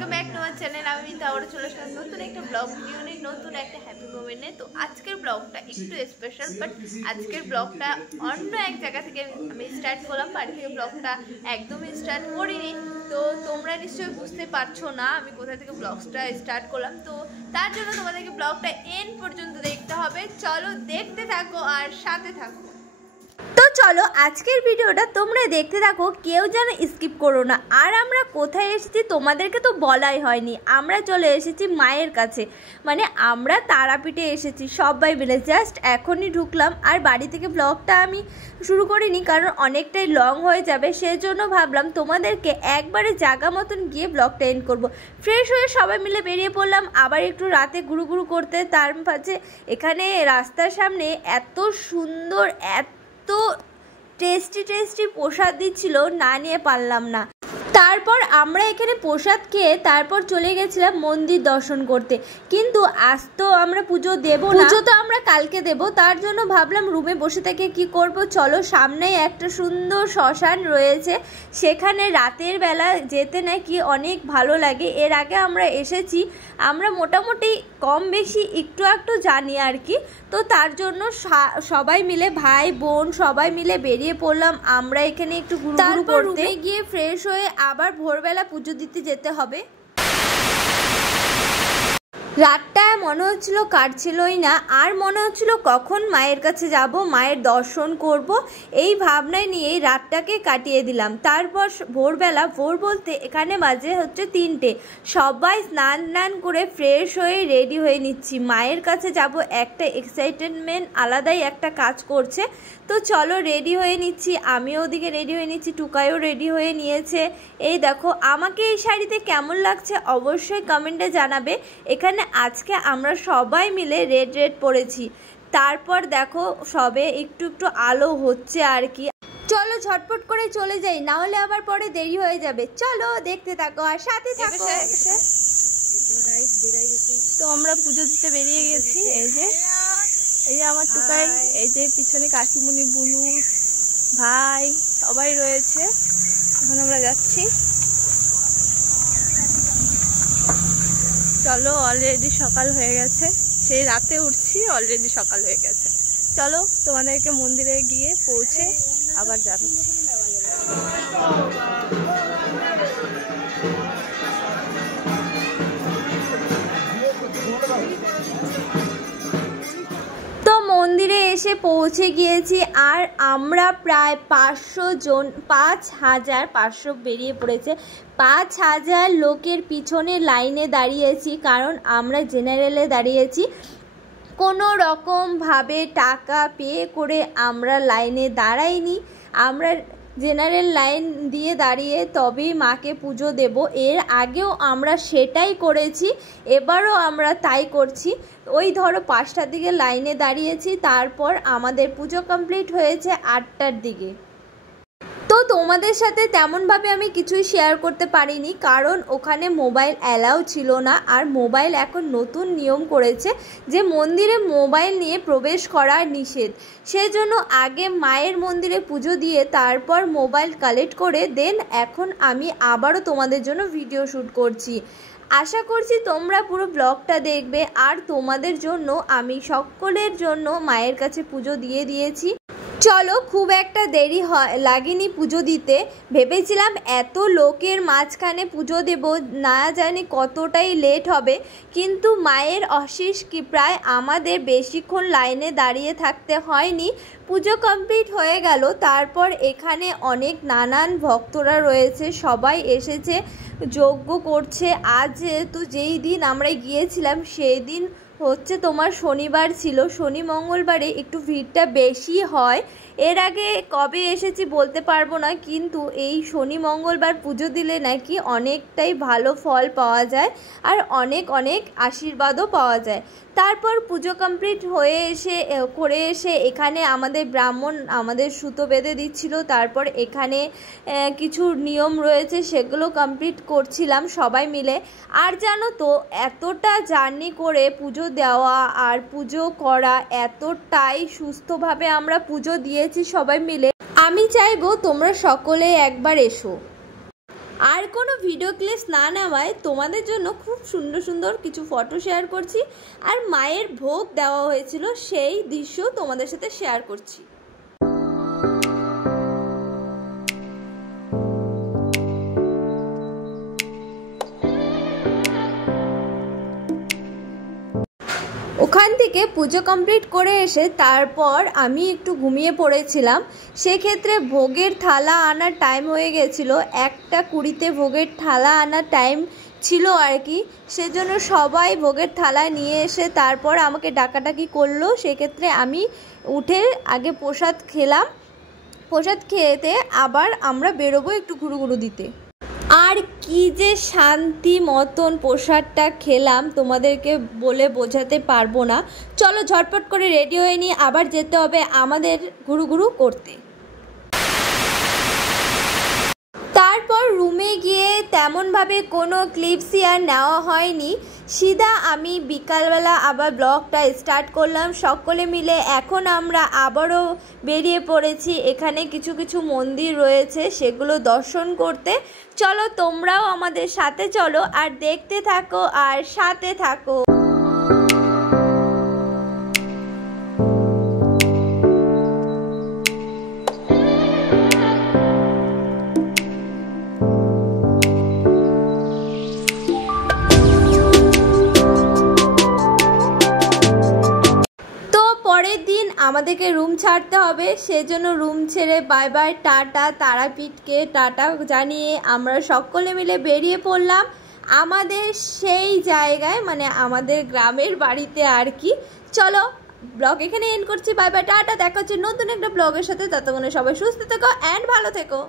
Welcome back to আমার channel. আমি তো আবার চলে আসলাম নতুন একটা ব্লগ ভিডিও নিয়ে, নতুন একটা হ্যাপি মোমেন্ট নিয়ে। তো আজকের ব্লগটা একটু স্পেশাল, বাট আজকের ব্লগটা অন্য এক জায়গা থেকে আমি স্টার্ট করলাম, বাড়ি থেকে ব্লগটা একদমই স্টার্ট করিনি। তো তোমরা নিশ্চয়ই বুঝতে পারছো না আমি কোথা থেকে ব্লগটা স্টার্ট করলাম। তো তার জন্য তোমাদেরকে ব্লগটা এন্ড পর্যন্ত দেখতে হবে। চলো দেখতে থাকো আর সাথে থাকো। তো চলো আজকের ভিডিওটা তোমরা দেখতে থাকো, কেউ যেন স্কিপ করো না। আর আমরা কোথায় এসেছি তোমাদেরকে তো বলাই হয়নি, আমরা চলে এসেছি মায়ের কাছে, মানে আমরা তারাপীঠে এসেছি সবাই মিলে। জাস্ট এখনই ঢুকলাম, আর বাড়ি থেকে ব্লগটা আমি শুরু করিনি কারণ অনেকটাই লং হয়ে যাবে, সেজন্য ভাবলাম তোমাদেরকে একবারে জায়গা মতন গিয়ে ব্লগটা এন্ড করবো। ফ্রেশ হয়ে সবাই মিলে বেরিয়ে পড়লাম আবার একটু রাতে ঘুরু করতে। তার মাঝে এখানে রাস্তার সামনে এত সুন্দর তো টেস্টি প্রসাদ দিচ্ছিল, না নিয়ে পারলাম না। তারপর আমরা এখানে প্রসাদ খেয়ে তারপর চলে গেছিলাম মন্দির দর্শন করতে। কিন্তু আজ তো আমরা পুজো দেবো না, পুজো তো আমরা কালকে দেব। তার জন্য ভাবলাম রুমে বসে থেকে কি করব, চলো সামনেই একটা সুন্দর শ্মশান রয়েছে, সেখানে রাতের বেলা যেতে নাকি অনেক ভালো লাগে। এর আগে আমরা এসেছি, আমরা মোটামুটি কম বেশি একটু জানি আর কি। তো তার জন্য সবাই মিলে ভাই বোন সবাই মিলে বেরিয়ে পড়লাম আমরা এখানে একটু ঘুরু করতে। গিয়ে ফ্রেশ হয়ে আবার ভোরবেলা পুজো দিতে যেতে হবে। রাতটা মনে হচ্ছিল কাটছিলই না, আর মনে হচ্ছিল কখন মায়ের কাছে যাব, মায়ের দর্শন করব, এই ভাবনায় নিয়েই রাতটাকে কাটিয়ে দিলাম। তারপর ভোরবেলা, ভোর বলতে এখানে বাজে হচ্ছে 3টে, সবাই স্নান করে ফ্রেশ হয়ে রেডি হয়ে নিচ্ছি, মায়ের কাছে যাব। একটা এক্সাইটেডমেন্ট আলাদাই একটা কাজ করছে। তো চলো রেডি হয়ে নিচ্ছি, আমিও ওদিকে রেডি হয়ে নিচ্ছি, টুকাইও রেডি হয়ে নিয়েছে। এই দেখো আমাকে এই শাড়িতে কেমন লাগছে অবশ্যই কমেন্টে জানাবে। এখানে আজকে আমরা সবাই মিলে রেড পরেছি। তারপর দেখো সবে একটু আলো হচ্ছে আর কি। চলো ঝটপট করে চলে যাই, না হলে আবার পরে দেরি হয়ে যাবে। চলো দেখতে থাকো আর সাথে থাকো। তো আমরা পুজো দিতে বেরিয়ে গেছি। এই যে আমার টুকাই, এই যে পিছনে কাকিমুনি, বুনু, ভাই সবাই রয়েছে। এখন আমরা যাচ্ছি। চলো অলরেডি সকাল হয়ে গেছে, সেই রাতে উঠছি, অলরেডি সকাল হয়ে গেছে। চলো তোমাদেরকে মন্দিরে গিয়ে পৌঁছে আবার জানাচ্ছি। তো মন্দিরে এসে পৌঁছে গিয়েছি, আর আমরা প্রায় 500 জন, 5500 বেরিয়ে পড়েছে। 5000 লোকের পিছনে লাইনে দাঁড়িয়েছি, কারণ আমরা জেনারেলে দাঁড়িয়েছি। কোনো রকমভাবে টাকা পে করে আমরা লাইনে দাঁড়াইনি, আমরা জেনারেল লাইন দিয়ে দাঁড়িয়ে তবেই মাকে পুজো দেব। এর আগেও আমরা সেটাই করেছি, এবারও আমরা তাই করছি। ওই ধরো 5টার দিকে লাইনে দাঁড়িয়েছি, তারপর আমাদের পুজো কমপ্লিট হয়েছে 8টার দিকে। তো তোমাদের সাথে তেমনভাবে আমি কিছুই শেয়ার করতে পারিনি, কারণ ওখানে মোবাইল অ্যালাউ ছিল না। আর মোবাইল এখন নতুন নিয়ম করেছে যে মন্দিরে মোবাইল নিয়ে প্রবেশ করা নিষেধ, সেজন্য আগে মায়ের মন্দিরে পুজো দিয়ে তারপর মোবাইল কালেক্ট করে দেন এখন আমি আবারও তোমাদের জন্য ভিডিও শ্যুট করছি। আশা করছি তোমরা পুরো ব্লগটা দেখবে। আর তোমাদের জন্য আমি সকলের জন্য মায়ের কাছে পুজো দিয়ে দিয়েছি। চলো খুব একটা দেরি লাগেনি পুজো দিতে। ভেবেছিলাম এত লোকের মাঝখানে পুজো দেব, না জানি কতটাই লেট হবে, কিন্তু মায়ের অশেষ কৃপায় আমাদের বেশিক্ষণ লাইনে দাঁড়িয়ে থাকতে হয়নি, পুজো কমপ্লিট হয়ে গেল। তারপর এখানে অনেক নানান ভক্তরা রয়েছে, সবাই এসেছে, যজ্ঞ করছে। আজ যেহেতু যেই দিন আমরা গিয়েছিলাম সেই দিন হচ্ছে তোমার শনিবার ছিল, শনি মঙ্গলবারে একটু ভিড়টা বেশি হয়। এর আগে কবে এসেছি বলতে পারবো না, কিন্তু এই শনি মঙ্গলবার পুজো দিলে নাকি অনেকটাই ভালো ফল পাওয়া যায় আর অনেক আশীর্বাদও পাওয়া যায়। তারপর পুজো কমপ্লিট হয়ে এসে এখানে আমাদের ব্রাহ্মণ আমাদের সুতো বেঁধে দিচ্ছিল। তারপর এখানে কিছু নিয়ম রয়েছে, সেগুলো কমপ্লিট করছিলাম সবাই মিলে। আর জানো তো এতটা জার্নি করে পুজো দেওয়া আর পুজো করা, এতটাই সুস্থভাবে আমরা পুজো দিয়েছি সবাই মিলে। আমি চাইবো তোমরা সকলে একবার এসো। আর কোনো ভিডিও ক্লিপস না নেওয়ায় তোমাদের জন্য খুব সুন্দর সুন্দর কিছু ফটো শেয়ার করছি, আর মায়ের ভোগ দেওয়া হয়েছিল সেই দৃশ্য তোমাদের সাথে শেয়ার করছি। ওখান থেকে পুজো কমপ্লিট করে এসে তারপর আমি একটু ঘুমিয়ে পড়েছিলাম। সেক্ষেত্রে ভোগের থালা আনার টাইম হয়ে গেছিলো, 1:20 ভোগের থালা আনার টাইম ছিল আর কি। সেজন্য সবাই ভোগের থালা নিয়ে এসে তারপর আমাকে ডাকাডাকি করলো। সেক্ষেত্রে আমি উঠে আগে প্রসাদ খেলাম, প্রসাদ খেতে আবার আমরা বেরোবো একটু ঘুরুঘুরু দিতে। আর কি যে শান্তি মতন প্রসাদটা খেলাম তোমাদেরকে বলে বোঝাতে পারবো না। চলো ঝটপট করে রেডি হয়ে নিয়ে আবার যেতে হবে আমাদের ঘুরুঘুরু করতে। তারপর রুমে গিয়ে তেমনভাবে কোনো ক্লিপসই আর নেওয়া হয়নি, সিধা আমি বিকালবেলা আবার ব্লগটা স্টার্ট করলাম সকলে মিলে। এখন আমরা আবারও বেরিয়ে পড়েছি, এখানে কিছু কিছু মন্দির রয়েছে সেগুলো দর্শন করতে। চলো তোমরাও আমাদের সাথে চলো আর দেখতে থাকো আর সাথে থাকো। পরের দিন আমাদেরকে রুম ছাড়তে হবে, সেজন্য রুম ছেড়ে বাই বাই টাটা, তারাপীঠকে টাটা জানিয়ে আমরা সকলে মিলে বেরিয়ে পড়লাম আমাদের সেই জায়গায়, মানে আমাদের গ্রামের বাড়িতে আর কি। চলো ব্লগ এখানে এন্ড করছি, বাই বাই টাটা, দেখা হচ্ছে নতুন একটা ব্লগের সাথে। ততক্ষণে সবাই সুস্থ থেকো অ্যান্ড ভালো থেকো।